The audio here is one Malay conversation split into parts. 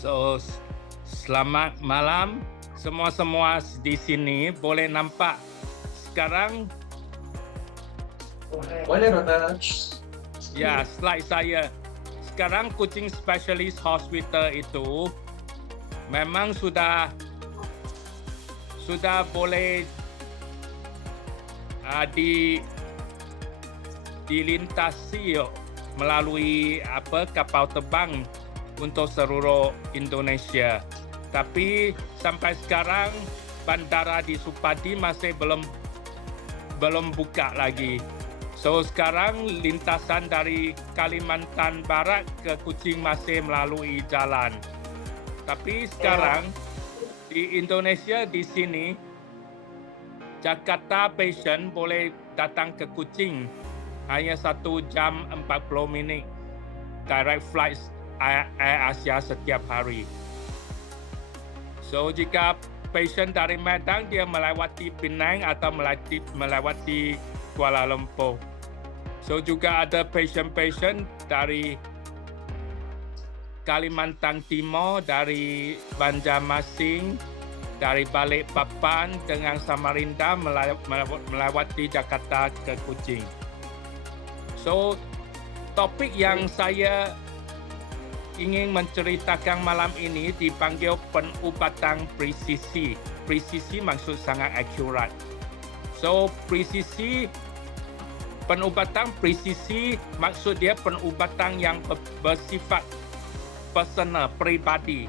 So, selamat malam semua-semua di sini. Boleh nampak sekarang Boleh, Dokter. ya slide saya. Sekarang Kuching Specialist Hospital itu memang sudah boleh dilintasi melalui kapal terbang untuk seluruh Indonesia. Tapi sampai sekarang bandara di Supadi masih belum buka lagi. So sekarang lintasan dari Kalimantan Barat ke Kuching masih melalui jalan. Tapi sekarang di Indonesia di sini Jakarta patient boleh datang ke Kuching hanya 1 jam 40 minit direct flights Air Asia setiap hari. So jika patient dari Medan dia melewati Penang atau melewati Kuala Lumpur. So juga ada patient dari Kalimantan Timur, dari Banjarmasin, dari Balikpapan dengan Samarinda melewati Jakarta ke Kuching. So topik yang saya ingin menceritakan malam ini dipanggil penubatan presisi. Presisi maksud sangat akurat. So penubatan presisi maksud dia penubatan yang bersifat personal, peribadi.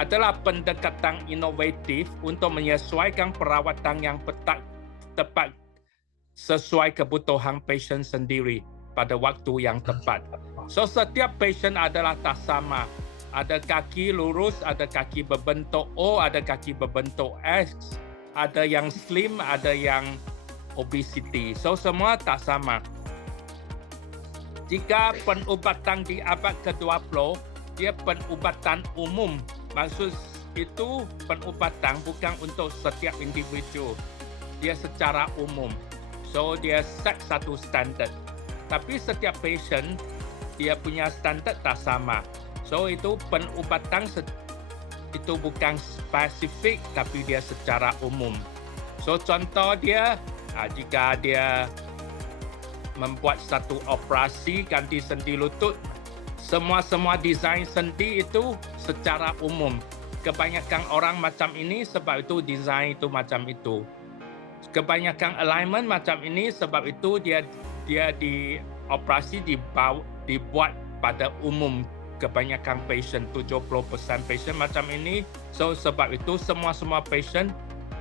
Adalah pendekatan inovatif untuk menyesuaikan perawatan yang tepat sesuai kebutuhan pasien sendiri pada waktu yang tepat. So setiap pasien adalah tak sama. Ada kaki lurus, ada kaki berbentuk O, ada kaki berbentuk S, ada yang slim, ada yang obesity. So semua tak sama. Jika penubatan di abad ke-20, dia penubatan umum. Maksud itu penubatan bukan untuk setiap individu. Dia secara umum. So dia set satu standard. Tapi setiap pasien dia punya standard tak sama. So itu penubatan itu bukan spesifik tapi dia secara umum. So contoh dia jika dia membuat satu operasi ganti sendi lutut, semua desain sendi itu secara umum. Kebanyakan orang macam ini sebab itu desain itu macam itu. Kebanyakan alignment macam ini sebab itu dia di operasi dibuat pada umum. Kebanyakan patient 70% patient macam ini. So sebab itu semua patient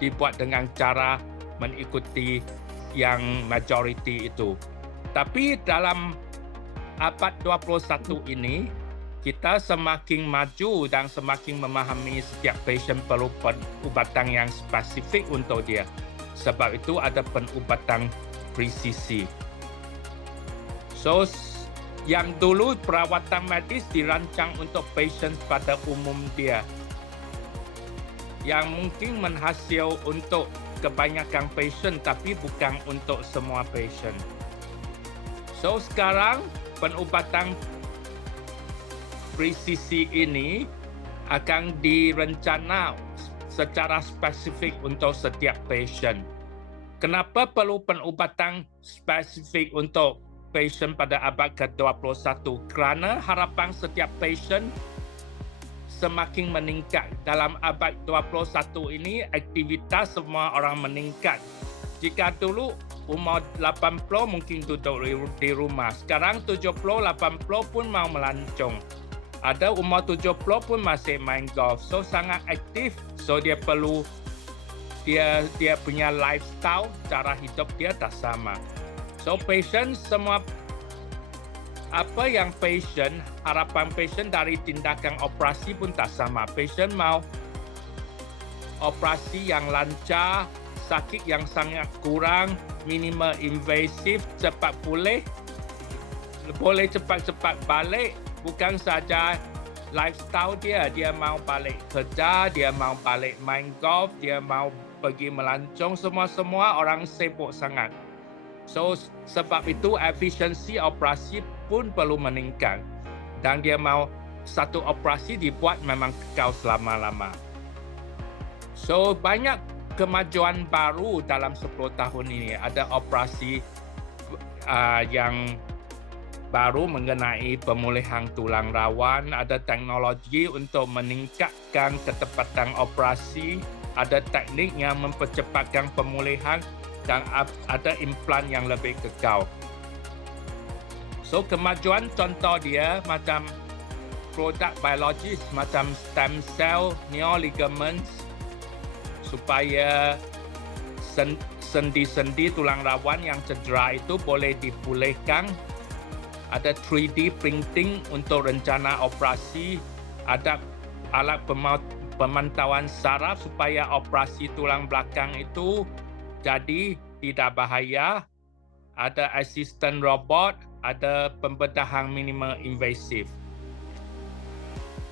dibuat dengan cara mengikuti yang majority itu. Tapi dalam abad 21 ini kita semakin maju dan semakin memahami setiap patient perlu penubatan yang spesifik untuk dia. Sebab itu ada penubatan presisi. So yang dulu perawatan medis dirancang untuk patient pada umum dia. Yang mungkin menghasil untuk kebanyakan patient tapi bukan untuk semua patient. So sekarang penubatan presisi ini akan direncana secara spesifik untuk setiap patient. Kenapa perlu penubatan spesifik untuk patient pada abad ke-21? Kerana harapan setiap patient semakin meningkat. Dalam abad 21 ini aktivitas semua orang meningkat. Jika dulu umur 80 mungkin duduk di rumah. Sekarang 70-80 pun mau melancong. Ada umur 70 pun masih main golf. So sangat aktif. So dia perlu dia punya lifestyle, cara hidup dia tak sama. So patient semua apa yang harapan patient dari tindakan operasi pun tak sama. Patient mau operasi yang lancar, sakit yang sangat kurang, minimal invasif, cepat pulih, boleh cepat-cepat balik. Bukan saja lifestyle dia mau balik kerja, dia mau balik main golf, dia mau pergi melancong, semua orang sibuk sangat. So sebab itu efisiensi operasi pun perlu meningkat. Dan dia mau satu operasi dibuat memang kekal selama-lama. So banyak kemajuan baru dalam 10 tahun ini. Ada operasi yang baru mengenai pemulihan tulang rawan, ada teknologi untuk meningkatkan ketepatan operasi, ada teknik yang mempercepatkan pemulihan, dan ada implan yang lebih kekal. So kemajuan contoh dia macam produk biologis macam stem cell, neoligaments, supaya sendi-sendi tulang rawan yang cedera itu boleh dipulihkan. Ada 3D printing untuk rencana operasi, ada alat pemantauan saraf supaya operasi tulang belakang itu jadi tidak bahaya, ada asisten robot, ada pembedahan minimal invasif.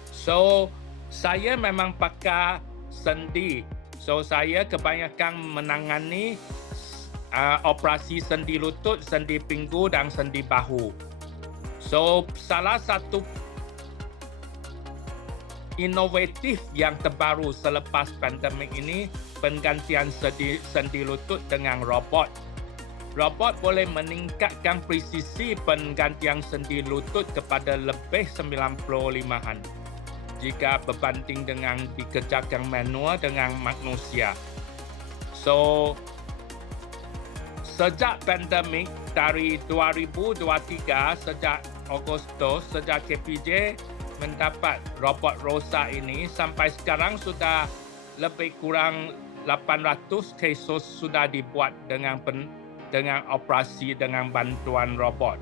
So, saya memang pakai sendi. So, saya kebanyakan menangani operasi sendi lutut, sendi pinggul, dan sendi bahu. So, salah satu inovatif yang terbaru selepas pandemik ini, penggantian sendi lutut dengan robot. Robot boleh meningkatkan presisi penggantian sendi lutut kepada lebih 95-an jika berbanding dengan dikerjakan manual dengan manusia. So, sejak pandemik dari 2023, sejak Agustus, sejak KPJ mendapat robot Rosa ini, sampai sekarang sudah lebih kurang 800 kasus sudah dibuat dengan operasi dengan bantuan robot.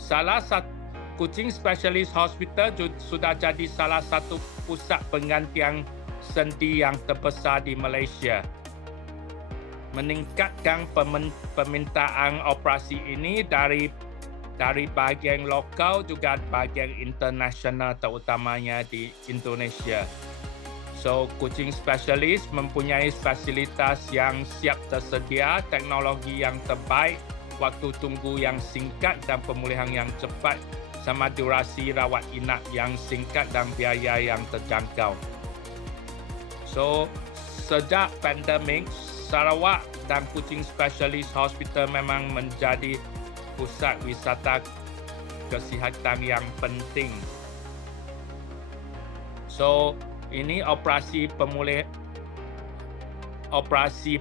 Salah satu Kuching Specialist Hospital sudah jadi salah satu pusat penggantian sendi yang terbesar di Malaysia. Meningkatkan permintaan operasi ini dari bahagian lokal juga bahagian internasional, terutamanya di Indonesia. So, Kuching Specialist mempunyai fasilitas yang siap tersedia, teknologi yang terbaik, waktu tunggu yang singkat dan pemulihan yang cepat, sama durasi rawat inap yang singkat dan biaya yang terjangkau. So, sejak pandemik, Sarawak dan Kuching Specialist Hospital memang menjadi pusat wisata kesihatan yang penting. So, ini operasi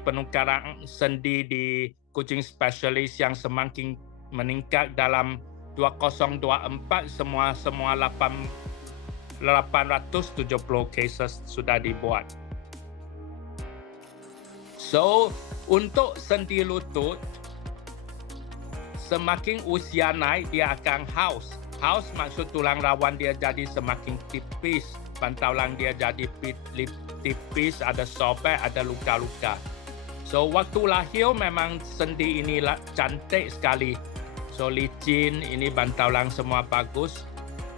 penukaran sendi di Kuching Specialist yang semakin meningkat. Dalam 2024 semua 870 cases sudah dibuat. So, untuk sendi lutut, semakin usia naik dia akan haus. Haus maksud tulang rawan dia jadi semakin tipis, pantalan dia jadi tipis, ada sobek, ada luka-luka. So, waktu lahir memang sendi ini cantik sekali. So, licin, ini bantalan semua bagus.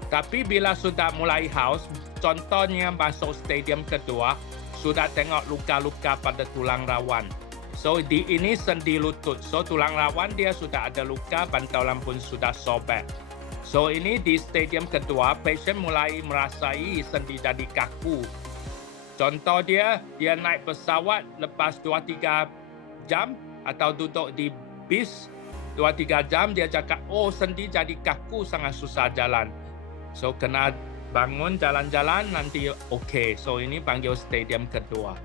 Tapi bila sudah mulai haus, contohnya masuk stadium kedua, sudah tengok luka-luka pada tulang rawan. So, ini sendi lutut. So, tulang rawan dia sudah ada luka, bantalan pun sudah sobek. So, ini di stadium kedua, pasien mulai merasai sendi jadi kaku. Contoh dia naik pesawat lepas 2-3 jam atau duduk di bis 2-3 jam, dia cakap, oh sendi jadi kaku, sangat susah jalan. So, kena bangun jalan-jalan, nanti okey. So, ini panggil stadium kedua.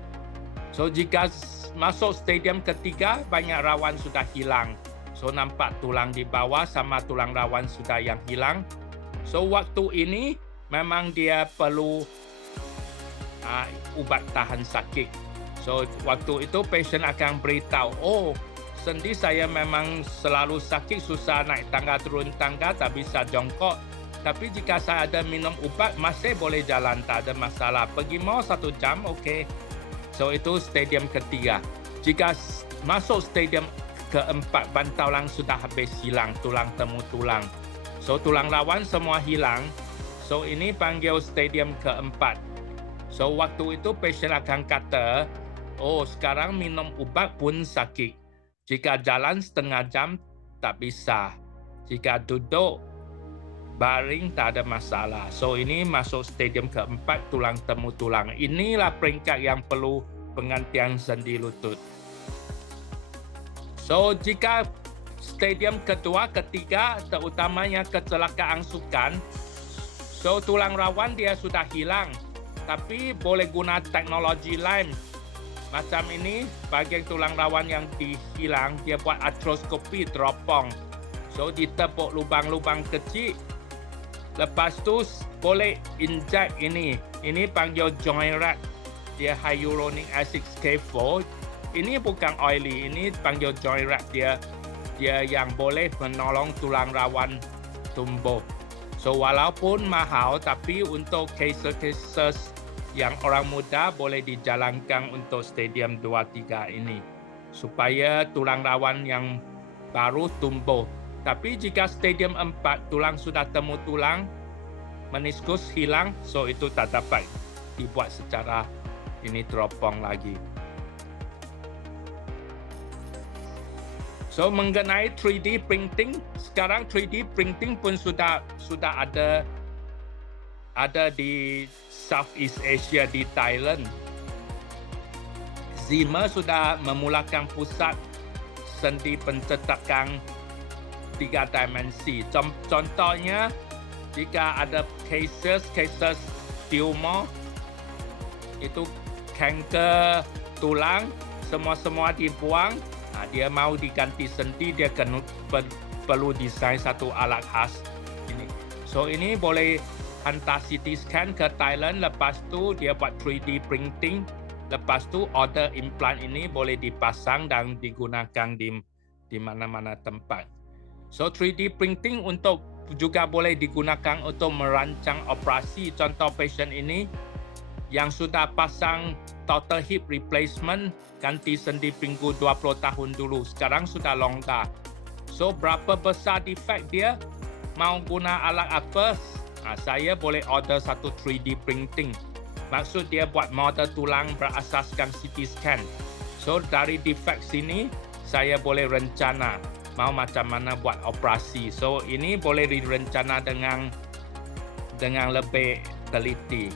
So, jika masuk stadium ketiga, banyak rawan sudah hilang. So, nampak tulang di bawah sama tulang rawan sudah yang hilang. So, waktu ini memang dia perlu ubat tahan sakit. So, waktu itu pasien akan beritahu, oh, sendi saya memang selalu sakit, susah naik tangga, turun tangga, tak bisa jongkok. Tapi jika saya ada minum ubat, masih boleh jalan, tak ada masalah. Pergi mau 1 jam, okey. So, itu stadium ketiga. Jika masuk stadium keempat, bantalan sudah habis hilang, tulang temu tulang. So, tulang rawan semua hilang. So, ini panggil stadium keempat. So, waktu itu pasien akan kata, oh, sekarang minum ubat pun sakit. Jika jalan setengah jam, tak bisa. Jika duduk baring tak ada masalah. So ini masuk stadium keempat, tulang temu tulang. Inilah peringkat yang perlu penggantian sendi lutut. So jika stadium kedua, ketiga, terutamanya kecelakaan sukan, so tulang rawan dia sudah hilang, tapi boleh guna teknologi lain. Macam ini, bagian tulang rawan yang dihilang, dia buat artroskopi teropong. So ditepuk lubang-lubang kecil. Lepas tu boleh inject ini. Ini panggil joint wrap. Dia hyaluronic acid scaffold. Ini bukan oily, ini panggil joint wrap. Dia yang boleh menolong tulang rawan tumbuh. So walaupun mahal, tapi untuk cases yang orang muda boleh dijalankan untuk stadium 2-3 ini. Supaya tulang rawan yang baru tumbuh. Tapi jika stadium 4 tulang sudah temu tulang, meniskus hilang, so itu tak dapat dibuat secara ini teropong lagi. So mengenai 3D printing, sekarang 3D printing pun sudah ada di Southeast Asia, di Thailand. Zimmer sudah memulakan pusat sendi pencetakan 3 dimensi. Contohnya, jika ada cases tumor, itu kanker tulang, semua dibuang, dia mau diganti sendi, dia perlu desain satu alat khas. Ini. So ini boleh hantar CT scan ke Thailand, lepas tu dia buat 3D printing, lepas tu order implant ini boleh dipasang dan digunakan di mana-mana tempat. So 3D printing juga boleh digunakan untuk merancang operasi. Contoh pasien ini yang sudah pasang total hip replacement, ganti sendi pinggul 20 tahun dulu, sekarang sudah longgar. So berapa besar defect dia, mau guna alat apa, saya boleh order satu 3D printing. Maksud dia buat model tulang berasaskan CT scan. So dari defect sini, saya boleh rencana mau macam mana buat operasi. So ini boleh direncana dengan lebih teliti.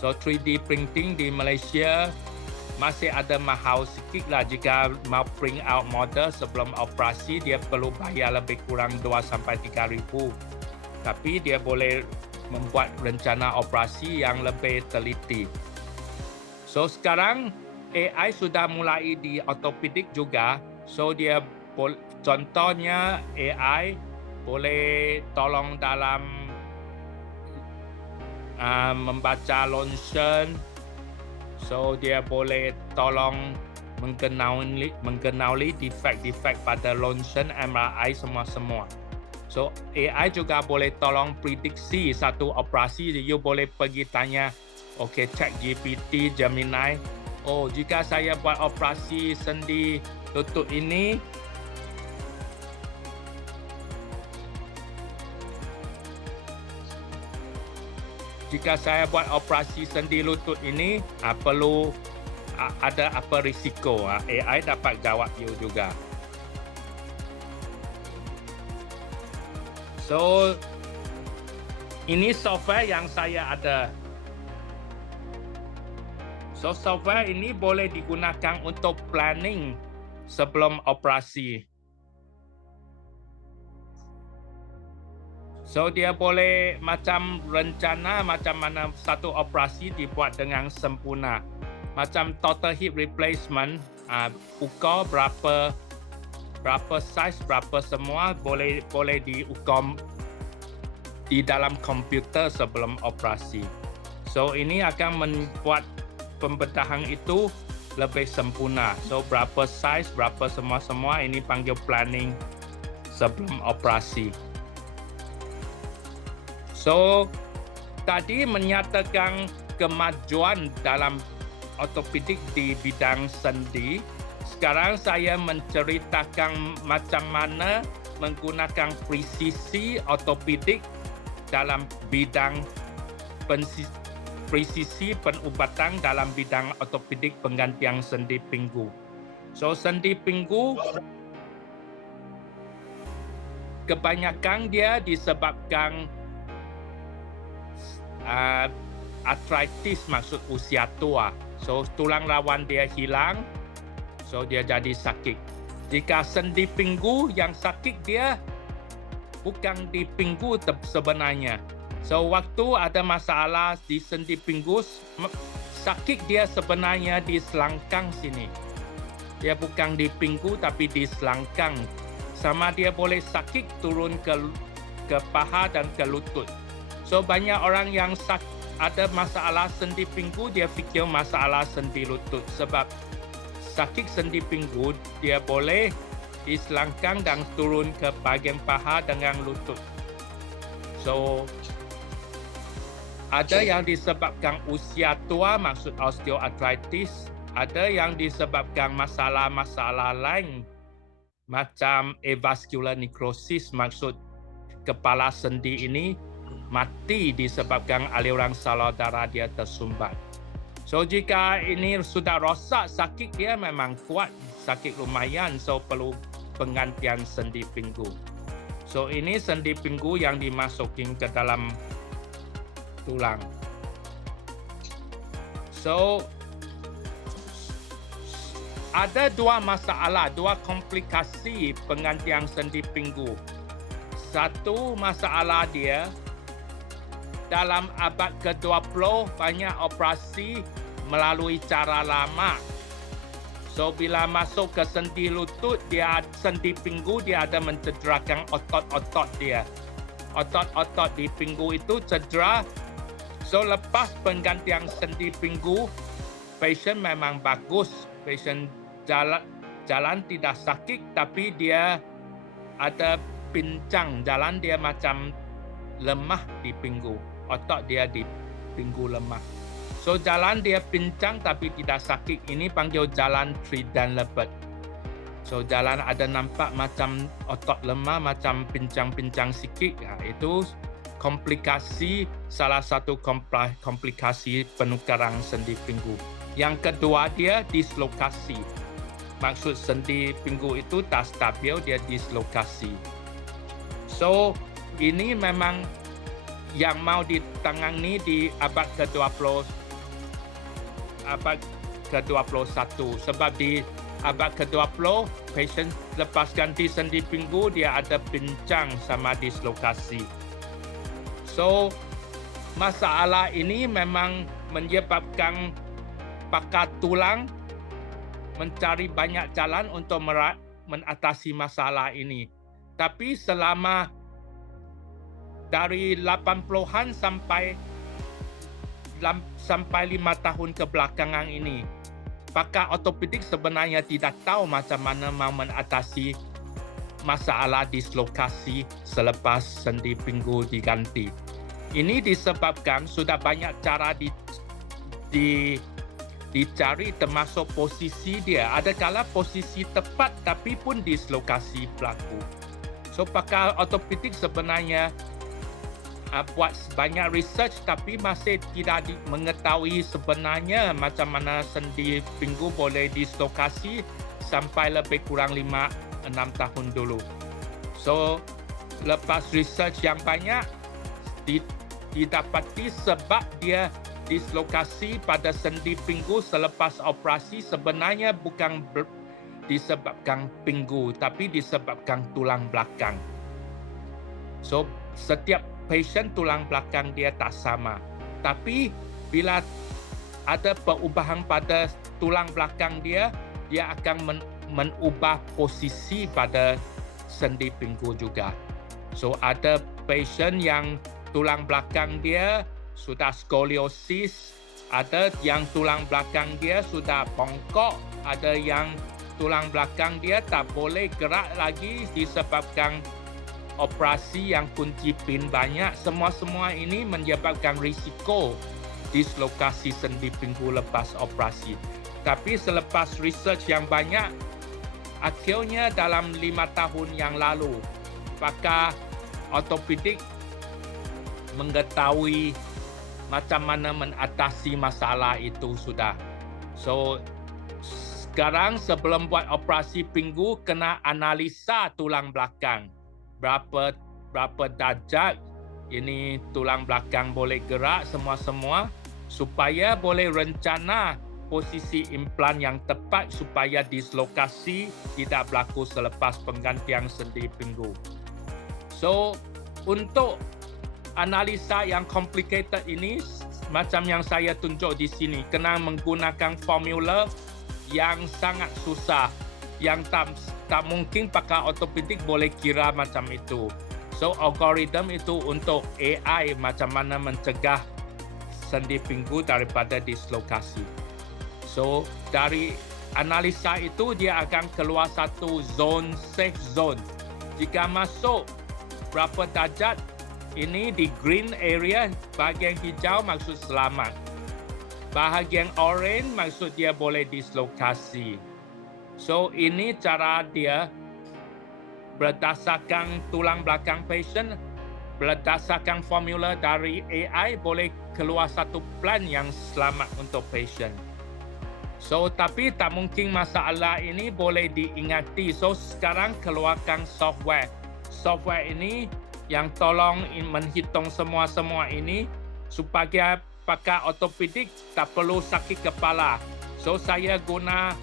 So 3D printing di Malaysia masih ada mahal sikit lah. Jika mau print out model sebelum operasi, dia perlu bayar lebih kurang 2-3 ribu. Tapi dia boleh membuat rencana operasi yang lebih teliti. So sekarang AI sudah mulai di ortopedik juga. So dia contohnya AI boleh tolong dalam membaca lonsen. So dia boleh tolong mengenali defect pada lonsen, MRI semua. So AI juga boleh tolong prediksi satu operasi. You boleh pergi tanya, okay, ChatGPT, Gemini. Oh, jika saya buat operasi sendi lutut ini, perlu ada apa risiko? AI dapat jawab you juga. So ini software yang saya ada. So software ini boleh digunakan untuk planning sebelum operasi. So dia boleh macam rencana macam mana satu operasi dibuat dengan sempurna. Macam total hip replacement, ukur berapa size, berapa semua boleh diukur di dalam komputer sebelum operasi. So ini akan membuat pembedahan itu lebih sempurna. So berapa size, berapa semua ini panggil planning sebelum operasi. So, tadi menyatakan kemajuan dalam ortopedik di bidang sendi. Sekarang saya menceritakan macam mana menggunakan presisi ortopedik dalam bidang presisi penubatan dalam bidang ortopedik penggantian sendi pinggul. So, sendi pinggul kebanyakan dia disebabkan arthritis maksud usia tua. So tulang rawan dia hilang, so dia jadi sakit. Jika sendi pinggul yang sakit dia bukan di pinggul sebenarnya. So waktu ada masalah di sendi pinggul, sakit dia sebenarnya di selangkang sini. Dia bukan di pinggul tapi di selangkang. Sama dia boleh sakit turun ke paha dan ke lutut. So banyak orang yang ada masalah sendi pinggul, dia fikir masalah sendi lutut. Sebab sakit sendi pinggul, dia boleh di selangkang dan turun ke bahagian paha dengan lutut. So ada yang disebabkan usia tua maksud osteoarthritis, ada yang disebabkan masalah-masalah lain macam avascular necrosis maksud kepala sendi ini mati disebabkan aliran salur darah dia tersumbat. So jika ini sudah rosak, sakit dia memang kuat, sakit lumayan, so perlu penggantian sendi pinggul. So ini sendi pinggul yang dimasukin ke dalam tulang. So ada dua masalah, dua komplikasi penggantian sendi pinggul. Satu masalah dia, dalam abad ke-20 banyak operasi melalui cara lama. So bila masuk ke sendi lutut, sendi pinggul dia ada mencederakan otot-otot dia. Otot-otot di pinggul itu cedera. So lepas penggantian sendi pinggul, pasien memang bagus. Pasien jalan tidak sakit, tapi dia ada pincang, jalan dia macam lemah di pinggul, otot dia di pinggul lemah. So jalan dia pincang tapi tidak sakit, ini panggil jalan Trendelenburg. So jalan ada nampak macam otot lemah, macam pincang-pincang sikit, itu komplikasi, salah satu komplikasi penukaran sendi pinggul. Yang kedua dia dislokasi. Maksud sendi pinggul itu tak stabil, dia dislokasi. So ini memang yang mau ditangani di abad ke-20, abad ke-21. Sebab di abad ke-20, pasien lepas ganti sendi pinggul, dia ada pincang sama dislokasi. So masalah ini memang menyebabkan pakar tulang mencari banyak jalan untuk mengatasi masalah ini. Tapi selama dari 80-an sampai 5 tahun kebelakangan ini, pakar ortopedik sebenarnya tidak tahu macam mana mau mengatasi masalah dislokasi selepas sendi pinggul diganti. Ini disebabkan sudah banyak cara dicari termasuk posisi dia. Ada kala posisi tepat tapi pun dislokasi berlaku. So pakar ortopedik sebenarnya buat banyak research tapi masih tidak mengetahui sebenarnya macam mana sendi pinggul boleh dislokasi sampai lebih kurang 5-6 tahun dulu. So lepas research yang banyak didapati sebab dia dislokasi pada sendi pinggul selepas operasi sebenarnya bukan disebabkan pinggul tapi disebabkan tulang belakang. So setiap pasien tulang belakang dia tak sama. Tapi bila ada perubahan pada tulang belakang dia akan mengubah posisi pada sendi pinggul juga. So ada pasien yang tulang belakang dia sudah skoliosis, ada yang tulang belakang dia sudah bongkok, ada yang tulang belakang dia tak boleh gerak lagi disebabkan operasi yang kunci pin banyak. Semua ini menyebabkan risiko dislokasi sendi pinggul lepas operasi. Tapi selepas research yang banyak, akhirnya dalam 5 tahun yang lalu, pakar ortopedik mengetahui macam mana mengatasi masalah itu sudah. So sekarang sebelum buat operasi pinggul kena analisa tulang belakang. Berapa darjat ini tulang belakang boleh gerak semua-semua supaya boleh rencana posisi implan yang tepat supaya dislokasi tidak berlaku selepas penggantian sendi pinggul. So, untuk analisa yang complicated ini, macam yang saya tunjuk di sini, kena menggunakan formula yang sangat susah, yang tak mungkin pakar ortopedik boleh kira macam itu. So, algoritma itu untuk AI macam mana mencegah sendi pinggul daripada dislokasi. So, dari analisa itu dia akan keluar satu zone, safe zone. Jika masuk berapa darjat, ini di green area, bahagian hijau maksud selamat. Bahagian orange maksud dia boleh dislokasi. So, ini cara dia berdasarkan tulang belakang patient, berdasarkan formula dari AI boleh keluar satu plan yang selamat untuk patient. So, tapi tak mungkin masalah ini boleh diingati. So, sekarang keluarkan software. Software ini yang tolong menghitung semua ini supaya pakar ortopedik tak perlu sakit kepala. So, saya guna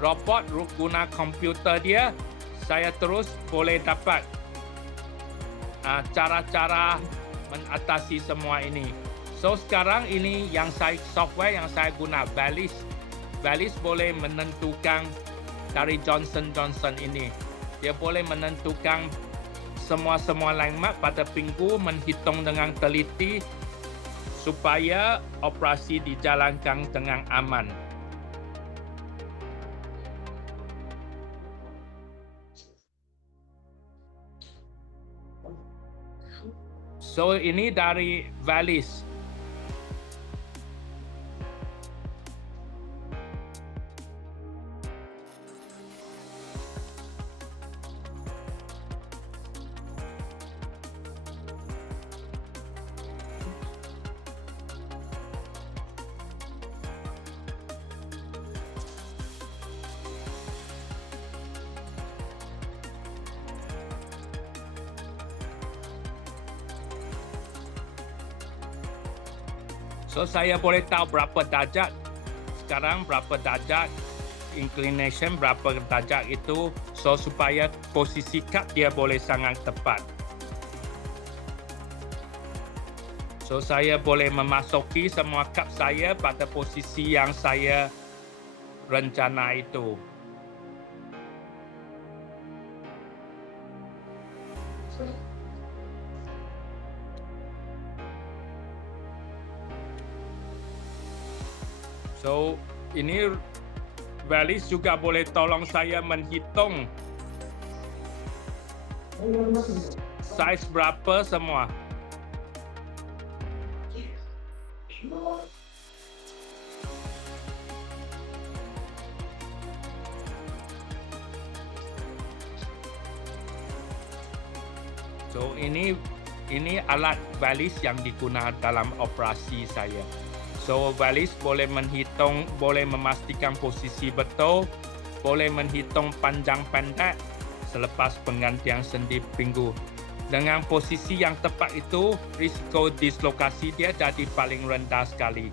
robot, guna komputer dia, saya terus boleh dapat cara-cara mengatasi semua ini. So, sekarang ini yang software yang saya guna, Valis. Valis boleh menentukan dari Johnson & Johnson ini. Dia boleh menentukan semua alignment pada pinggul, menghitung dengan teliti supaya operasi dijalankan dengan aman. So, ini dari Valis. So, saya boleh tahu berapa darjat sekarang, berapa darjat inclination, berapa darjat itu, so supaya posisi cup dia boleh sangat tepat. So, saya boleh memasuki semua cup saya pada posisi yang saya rencana itu. So, ini Valis juga boleh tolong saya menghitung size berapa semua. So, ini alat Valis yang digunakan dalam operasi saya. So, Valis boleh menghitung, boleh memastikan posisi betul, boleh menghitung panjang pendek selepas penggantian sendi pinggul. Dengan posisi yang tepat itu, risiko dislokasi dia jadi paling rendah sekali.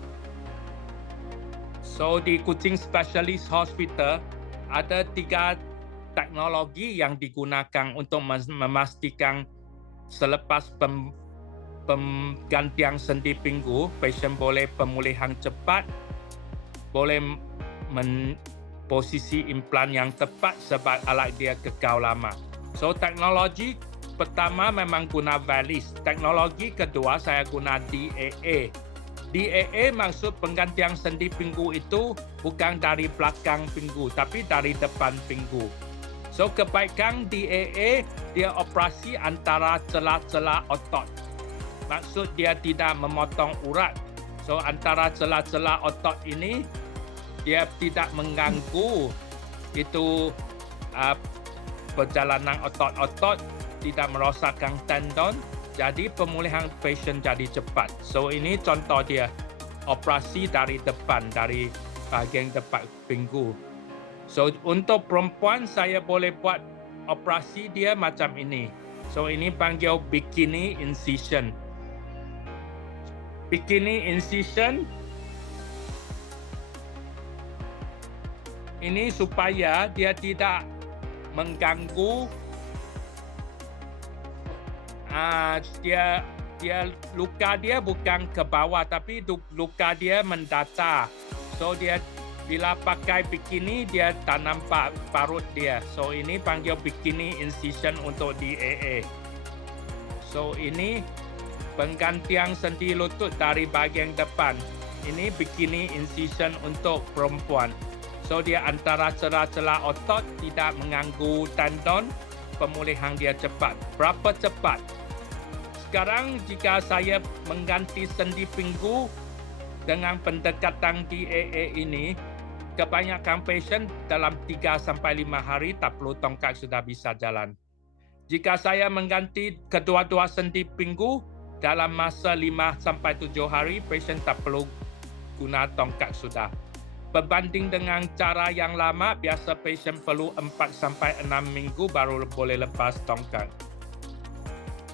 So, di Kuching Specialist Hospital, ada 3 teknologi yang digunakan untuk memastikan selepas penggantian sendi pinggul, pasien boleh pemulihan cepat, boleh posisi implan yang tepat sebab alat dia kekal lama. So, teknologi pertama memang guna Valis. Teknologi kedua saya guna DAA. DAA maksud penggantian sendi pinggul itu bukan dari belakang pinggul, tapi dari depan pinggul. So, kebaikan DAA, dia operasi antara celah-celah otot. Maksud dia tidak memotong urat. So, antara celah-celah otot ini, dia tidak mengganggu itu perjalanan otot-otot, tidak merosakkan tendon, jadi pemulihan pasien jadi cepat. So, ini contoh dia, operasi dari depan, dari bahagian depan pinggul. So, untuk perempuan, saya boleh buat operasi dia macam ini. So, ini panggil bikini incision. bikini incision ini supaya dia tidak mengganggu luka dia bukan ke bawah tapi luka dia mendata. So dia bila pakai bikini dia tak nampak parut dia. So ini panggil bikini incision untuk DAA. So ini penggantian sendi lutut dari bahagian depan. Ini bikini incision untuk perempuan. So dia antara celah-celah otot, tidak mengganggu tendon, pemulihan dia cepat. Berapa cepat? Sekarang jika saya mengganti sendi pinggul dengan pendekatan DAA ini, kebanyakan pasien dalam 3 sampai 5 hari tak perlu tongkat sudah bisa jalan. Jika saya mengganti kedua-dua sendi pinggul dalam masa 5 sampai 7 hari, pasien tak perlu guna tongkat sudah. Berbanding dengan cara yang lama, biasa pasien perlu 4 sampai 6 minggu baru boleh lepas tongkat.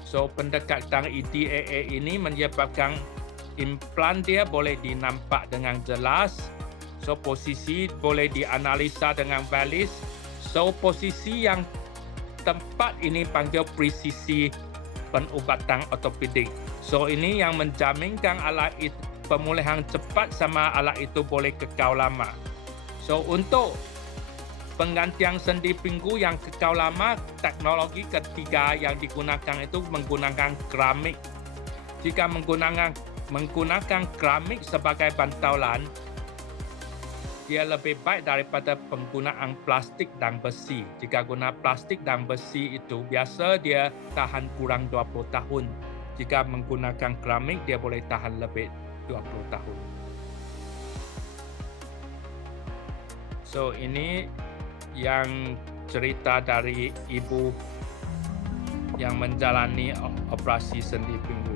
So pendekatan DAA ini menyebabkan implan dia boleh dinampak dengan jelas. So posisi boleh dianalisa dengan valid. So posisi yang tepat ini panggil presisi penubatan ortopedik. So ini yang menjaminkan alat itu pemulihan cepat sama alat itu boleh kekal lama. So untuk penggantian sendi pinggul yang kekal lama, teknologi ketiga yang digunakan itu menggunakan keramik. Jika menggunakan keramik sebagai bantalan, dia lebih baik daripada penggunaan plastik dan besi. Jika guna plastik dan besi itu, biasa dia tahan kurang 20 tahun. Jika menggunakan keramik, dia boleh tahan lebih 20 tahun. So ini yang cerita dari ibu yang menjalani operasi sendi pinggul.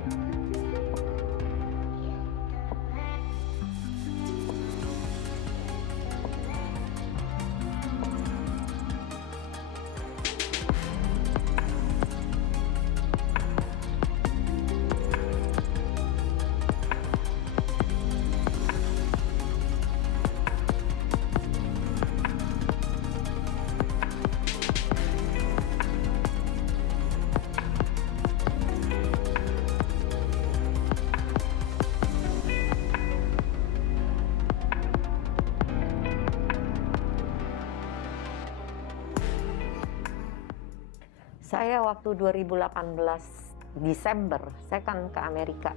Saya waktu 2018 Desember, saya kan ke Amerika.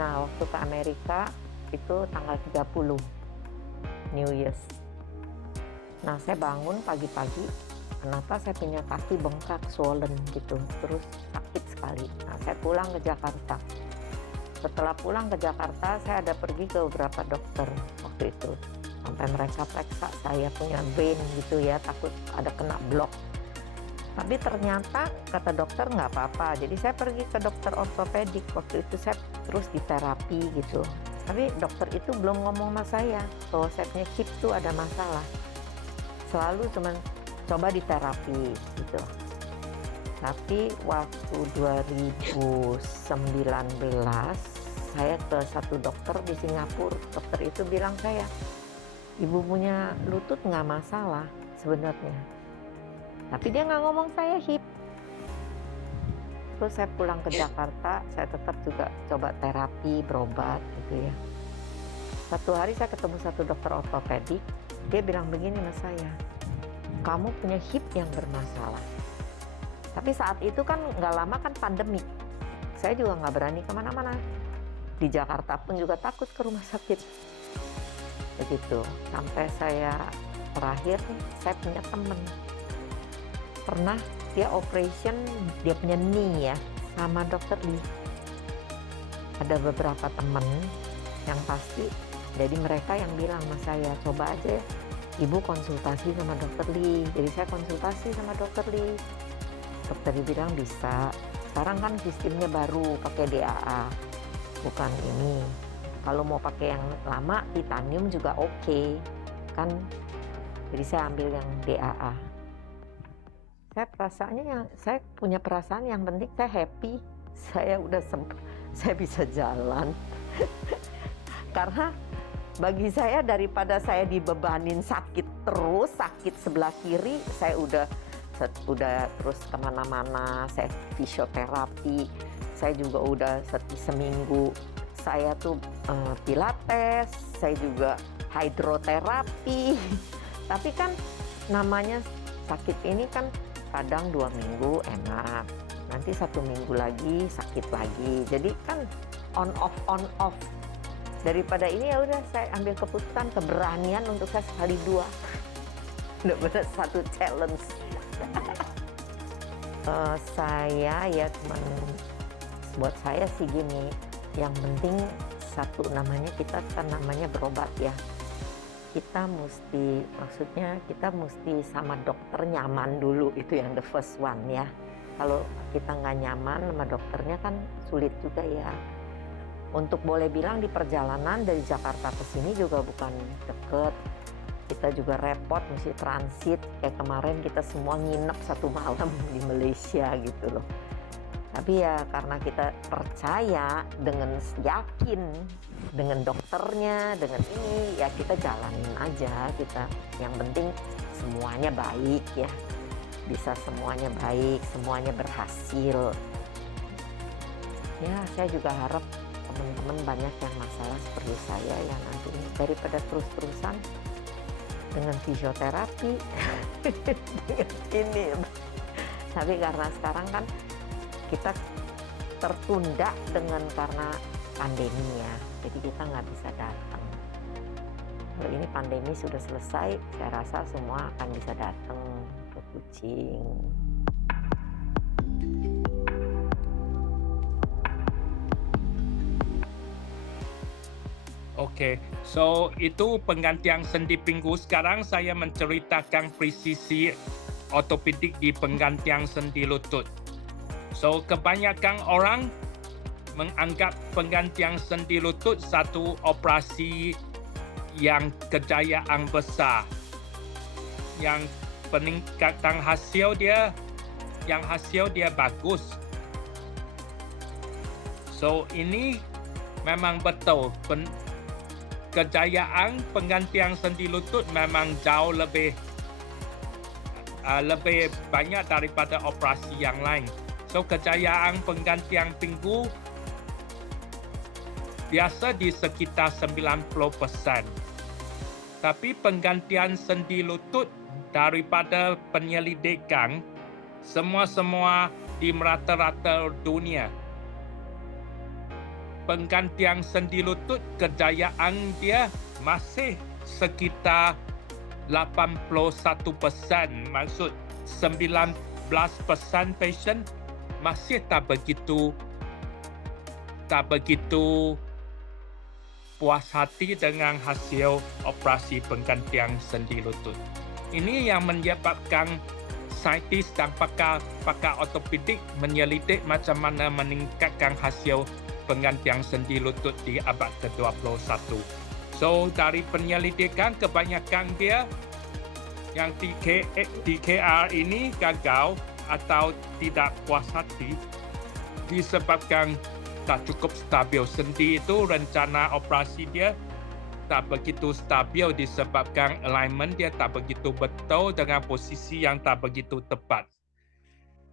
Nah, waktu ke Amerika itu tanggal 30 New Year's. Nah, saya bangun pagi-pagi, kenapa saya punya kaki bengkak, swollen gitu, terus sakit sekali. Nah, saya pulang ke Jakarta. Setelah pulang ke Jakarta, saya ada pergi ke beberapa dokter waktu itu. Sampai mereka periksa saya punya vein gitu ya, takut ada kena blok. Tapi ternyata kata dokter nggak apa-apa. Jadi saya pergi ke dokter ortopedik. Waktu itu saya terus diterapi gitu. Tapi dokter itu belum ngomong sama saya bahwa saya punya hip itu ada masalah. Selalu cuman coba diterapi gitu. Tapi waktu 2019 saya ke satu dokter di Singapura. Dokter itu bilang saya, ibu punya lutut nggak masalah sebenarnya. Tapi dia nggak ngomong saya hip. Terus saya pulang ke Jakarta, saya tetap juga coba terapi, berobat gitu ya. Satu hari saya ketemu satu dokter ortopedik, dia bilang begini sama saya, kamu punya hip yang bermasalah. Tapi saat itu kan nggak lama kan pandemi, saya juga nggak berani kemana-mana. Di Jakarta pun juga takut ke rumah sakit. Begitu, sampai saya terakhir, saya punya temen. Pernah dia operation, dia punya knee ya, sama dokter Lee. Ada beberapa teman yang pasti, jadi mereka yang bilang sama saya, coba aja ibu konsultasi sama dokter Lee. Jadi saya konsultasi sama dokter Lee. Dokter Lee bilang bisa. Sekarang kan sistemnya baru, pakai DAA, bukan ini. Kalau mau pakai yang lama, titanium juga oke, kan. Jadi saya ambil yang DAA. Saya punya perasaan yang penting saya happy. Saya udah saya bisa jalan. Karena bagi saya daripada saya dibebanin sakit terus, sakit sebelah kiri, saya udah terus kemana-mana, saya fisioterapi, saya juga udah seminggu saya tuh pilates, saya juga hidroterapi. Tapi kan namanya sakit ini kan kadang 2 minggu enak, nanti 1 minggu lagi sakit lagi. Jadi kan on off. Daripada ini ya udah saya ambil keputusan, keberanian untuk saya sekali 2. Benar-benar satu challenge. Saya ya cuman buat saya sih gini, yang penting satu namanya kita kan namanya berobat ya. Kita mesti sama dokter nyaman dulu, itu yang the first one ya. Kalau kita nggak nyaman sama dokternya kan sulit juga ya. Untuk boleh bilang di perjalanan dari Jakarta ke sini juga bukan deket. Kita juga repot, mesti transit. Kayak kemarin kita semua nginep 1 malam di Malaysia gitu loh. Tapi ya karena kita percaya, dengan yakin, dengan dokternya, dengan ini, ya kita jalanin aja kita. Yang penting semuanya baik ya. Bisa semuanya baik, semuanya berhasil. Ya saya juga harap teman-teman banyak yang masalah seperti saya ya nanti daripada terus-terusan dengan fisioterapi dengan ini. Tapi karena sekarang kan kita tertunda karena pandemi ya, jadi kita nggak bisa datang. Kalau ini pandemi sudah selesai, saya rasa semua akan bisa datang ke Kuching. Oke, so itu penggantian sendi pinggul. Sekarang saya menceritakan presisi ortopedik di penggantian sendi lutut. So kebanyakan orang menganggap penggantian sendi lutut satu operasi yang kejayaan besar, yang peningkatan hasil dia bagus. So ini memang betul. Kejayaan penggantian sendi lutut memang jauh lebih banyak daripada operasi yang lain. So kejayaan penggantian pinggul biasa di sekitar 90%. Tapi penggantian sendi lutut daripada penyelidikan semua di merata-rata dunia, penggantian sendi lutut kejayaan dia masih sekitar 81%. Maksud 19% patient masih tak begitu puas hati dengan hasil operasi penggantian sendi lutut. Ini yang menyebabkan saintis dan pakar ortopedik menyelidik macam mana meningkatkan hasil penggantian sendi lutut di abad ke-21. So dari penyelidikan kebanyakan dia yang TKR ini gagal atau tidak puas hati disebabkan tak cukup stabil. Sendi itu rencana operasi dia tak begitu stabil disebabkan alignment dia tak begitu betul dengan posisi yang tak begitu tepat.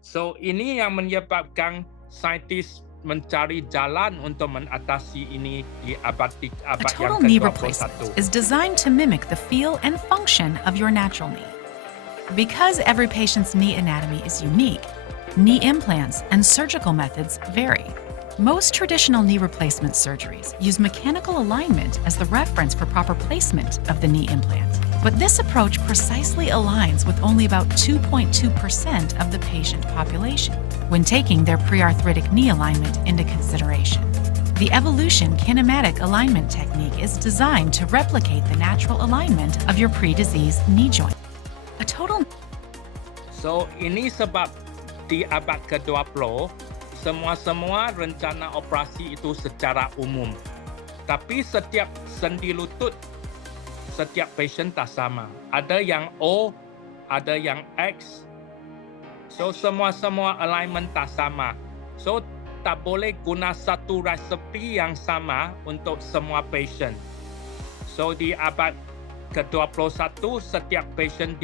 So ini yang menyebabkan saintis mencari jalan untuk mengatasi ini di abad A yang total knee ke-21. replacement is designed to mimic the feel and function of your natural knee. Because every patient's knee anatomy is unique, knee implants and surgical methods vary. Most traditional knee replacement surgeries use mechanical alignment as the reference for proper placement of the knee implant. But this approach precisely aligns with only about 2.2% of the patient population when taking their pre-arthritic knee alignment into consideration. The evolution kinematic alignment technique is designed to replicate the natural alignment of your pre-diseased knee joint. A total So ini sebab di abad ke-20 semua rencana operasi itu secara umum. Tapi setiap sendi lutut setiap patient tak sama. Ada yang O, ada yang X. So semua alignment tak sama. So tak boleh guna satu resepi yang sama untuk semua pasien. So di abad ke-21 setiap pasien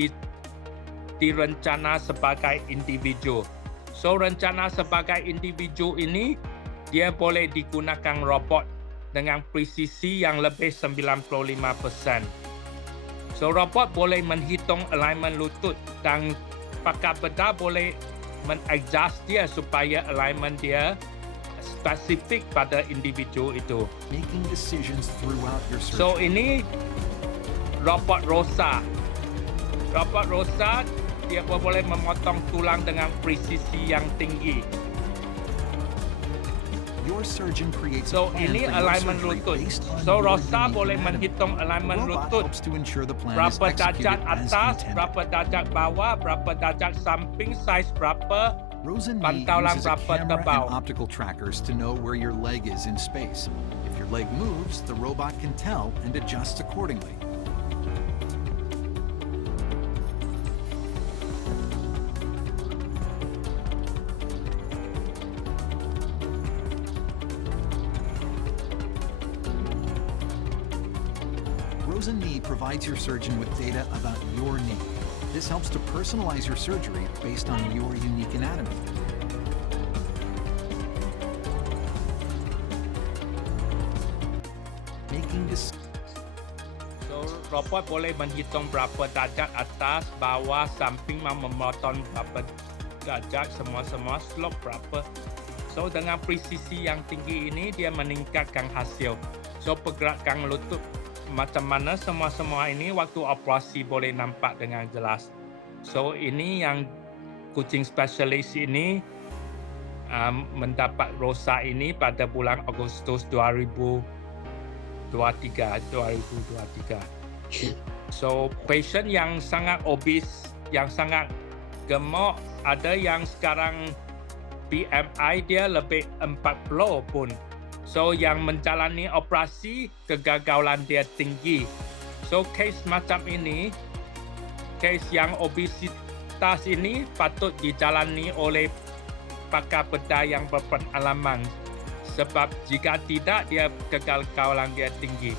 direncana sebagai individu. So rencana sebagai individu ini dia boleh digunakan robot dengan presisi yang lebih 95%. So robot boleh menghitung alignment lutut dan pakar bedah boleh men-adjust dia supaya alignment dia spesifik pada individu itu. Making decisions throughout your So surgery. ini robot ROSA. Robot ROSA dia boleh memotong tulang dengan presisi yang tinggi. Your surgeon creates So a plan ini for your alignment surgery lutut. based on So your ROSA unique boleh anatomy. menghitung alignment The robot lutut. helps to ensure the plan is Berapa executed darjat as atas, intended. berapa darjat bawah, berapa darjat samping, saiz berapa. Rosa Knee Pantauan uses a berapa camera tebal. and optical trackers to know where your leg is in space. If your leg moves, the robot can tell and adjust accordingly. Rosa Knee provides your surgeon with data about your knee. This helps to personalize your surgery based on your unique anatomy. Making this So robot boleh menghitung berapa darjat atas, bawah, samping, memotong berapa darjat, semua slope berapa. So dengan presisi yang tinggi ini dia meningkatkan hasil. So pergerakan lutut macam mana semua ini waktu operasi boleh nampak dengan jelas. So ini yang kucing spesialis ini mendapat ROSA ini pada bulan Agustus 2023. So patient yang sangat obes, yang sangat gemuk, ada yang sekarang BMI dia lebih 40 pun. So yang menjalani operasi kegagalan dia tinggi. So case macam ini, case yang obesitas ini patut dijalani oleh pakar bedah yang berpengalaman. Sebab jika tidak dia kegagalan dia tinggi.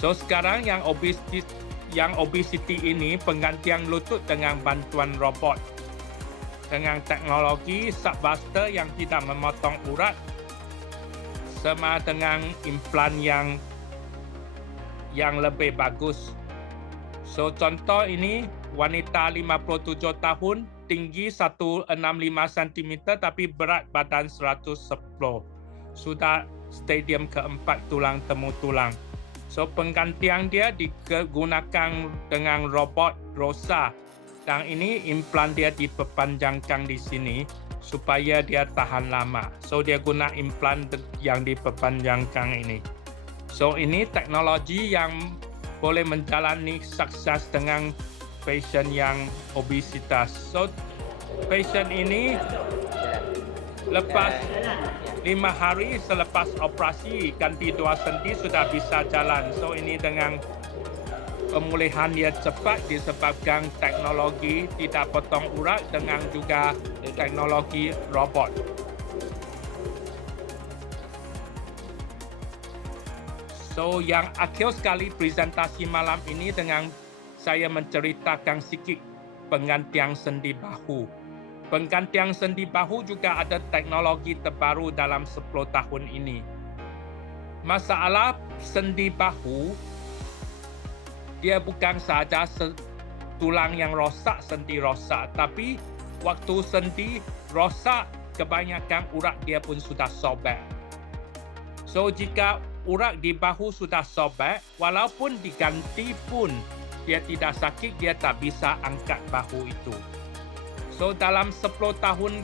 So sekarang yang obesity ini penggantian lutut dengan bantuan robot. Dengan teknologi subbuster yang tidak memotong urat sama dengan implan yang lebih bagus. So contoh ini wanita 57 tahun, tinggi 165 cm tapi berat badan 110. Sudah stadium keempat tulang temu tulang. So penggantian dia digunakan dengan robot ROSA. Dan ini implan dia diperpanjangkan di sini supaya dia tahan lama. So dia guna implan yang diperpanjangkan ini. So ini teknologi yang boleh menjalani sukses dengan pasien yang obesitas. So pasien ini lepas 5 hari selepas operasi ganti 2 sendi sudah bisa jalan. So ini dengan pemulihan dia cepat disebabkan teknologi tidak potong urat dengan juga teknologi robot. So yang akhir sekali presentasi malam ini dengan saya menceritakan sikit penggantian sendi bahu. Penggantian sendi bahu juga ada teknologi terbaru dalam 10 tahun ini. Masalah sendi bahu dia bukan sahaja tulang yang rosak, sendi rosak, tapi waktu sendi rosak, kebanyakan urat dia pun sudah sobek. So jika urat di bahu sudah sobek, walaupun diganti pun dia tidak sakit, dia tak bisa angkat bahu itu. So dalam 10 tahun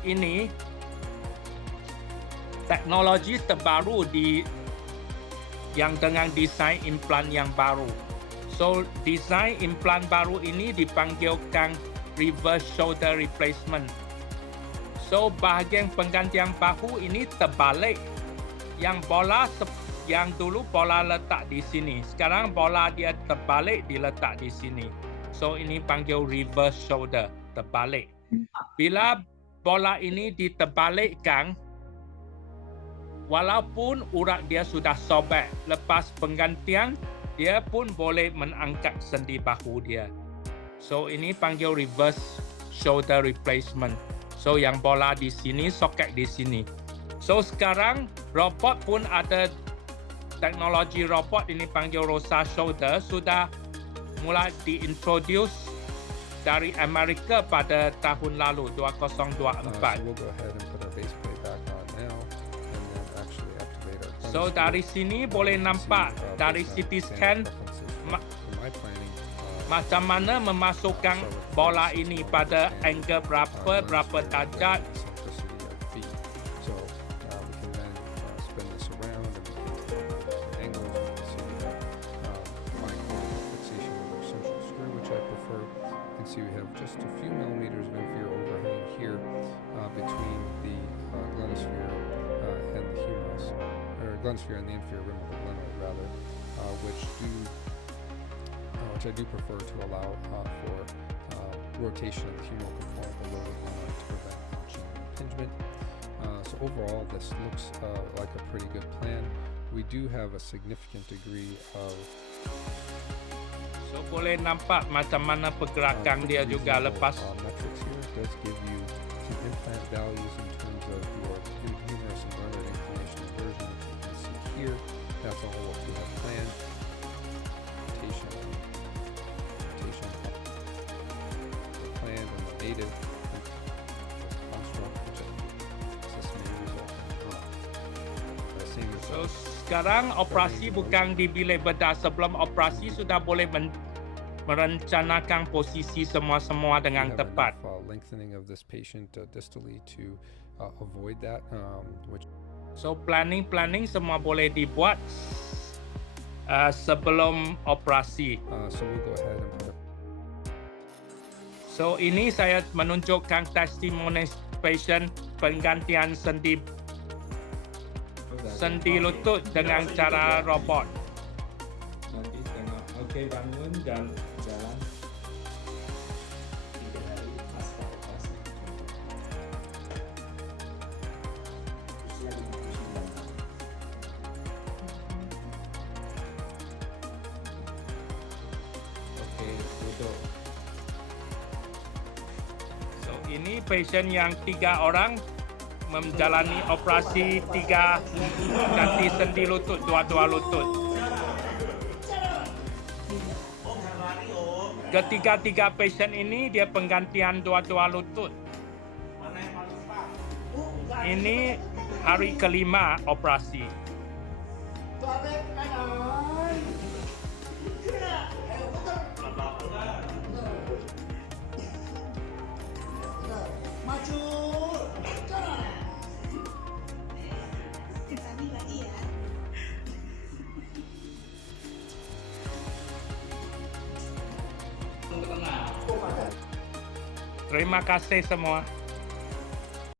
ini, teknologi terbaru yang dengan desain implan yang baru. So, desain implan baru ini dipanggilkan reverse shoulder replacement. So, bahagian penggantian bahu ini terbalik. Yang dulu bola letak di sini. Sekarang bola dia terbalik diletak di sini. So, ini panggil reverse shoulder, terbalik. Bila bola ini diterbalikkan, walaupun urat dia sudah sobek, lepas penggantian dia pun boleh mengangkat sendi bahu dia. So ini panggil reverse shoulder replacement. So yang bola di sini, soket di sini. So sekarang robot pun ada teknologi robot ini panggil ROSA Shoulder sudah mulai diintroduce dari Amerika pada tahun lalu 2024. So we'll go ahead and put our base plate back on now, and then actually activate our So cleanse dari here. sini boleh nampak dari CT scan For my planning, macam mana memasukkan bola ini pada angle berapa darjat. eccentricity of feet. So we can then spin this around and we can angle it. So we have fine corner fixation with our central screw, which I prefer. You can see we have just a few millimeters of inferior overhang here between the glenosphere and the humerus, or glenosphere and the inferior rim of the glenoid rather, which I do prefer to allow for rotation of the humeral component below the glenoid to prevent notching and impingement. So overall, this looks like a pretty good plan. We do have a significant degree of So boleh nampak macam mana pergerakan dia juga lepas. metrics here. It does give you some implant values in terms of your humerus and glenoid inclination inversion, which you can see here. That's all what we have planned. Rotation, planned and the native construct, which this may result in the same So result. sekarang operasi bukan di bilik bedah. Sebelum operasi sudah boleh merencanakan posisi semua-semua dengan We have tepat. enough, lengthening of this patient distally to avoid that, which So planning semua boleh dibuat sebelum operasi. so we'll go ahead and put it. So ini saya menunjukkan testimoni patient penggantian sendi lutut dengan cara robot. Nanti tengok, oke bangun dan jalan. 3 hari pasca operasi. Usia 59 tahun. Oke, duduk. So ini patient yang 3 orang menjalani operasi 3 ganti sendi lutut, dua-dua lutut. Ketiga-tiga patient ini dia penggantian dua-dua lutut. Ini hari kelima operasi. Terima kasih semua.